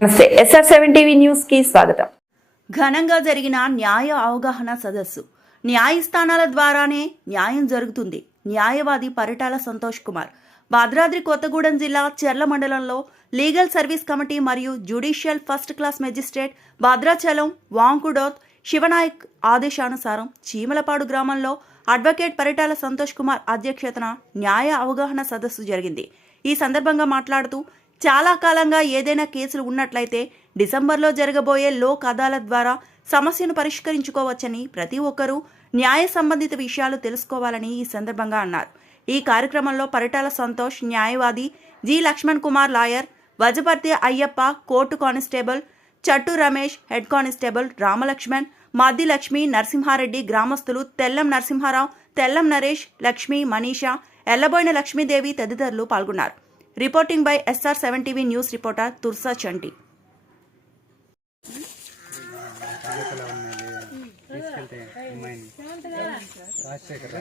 నమస్తే SR7 TV news కి స్వాగతం. ఘనంగా జరిగిన న్యాయ అవగాహన సదస్సు. న్యాయస్థానాల ద్వారానే న్యాయం జరుగుతుంది. న్యాయవాది పరిటాల సంతోష్ కుమార్ భద్రాద్రి కొత్తగూడెం జిల్లా చెర్ల మండలంలో లీగల్ సర్వీస్ కమిటీ మరియు judicial first class magistrate Bhadrachalam Vankudoth Shiva Nayak ఆదేశానుసారం చీమలపాడు గ్రామంలో అడ్వకేట్ పరిటాల సంతోష్ కుమార్ అధ్యక్షతన న్యాయ అవగాహన సదస్సు జరిగింది. ఈ సందర్భంగా మాట్లాడుతూ చాలా కాలంగా ఏదైనా కేసులు ఉన్నట్లయితే డిసెంబర్లో జరగబోయే లోక్ అదాలత్ ద్వారా సమస్యను పరిష్కరించుకోవచ్చని, ప్రతి ఒక్కరూ న్యాయ సంబంధిత విషయాలు తెలుసుకోవాలని ఈ సందర్భంగా అన్నారు. ఈ కార్యక్రమంలో పరిటాల సంతోష్ న్యాయవాది, G Lakshman Kumar lawyer, Vajaparthi Ayyappa court constable, Chattu Ramesh head constable, Ramalakshman, Maddi Lakshmi, Narasimha Reddy, గ్రామస్తులు తెల్లం నరసింహారావు, తెల్లం నరేష్, లక్ష్మి, మనీషా, ఎల్లబోయిన లక్ష్మీదేవి తదితరులు పాల్గొన్నారు. Reporting by SR7 TV news reporter తుర్సా Chanti. Rajasekhar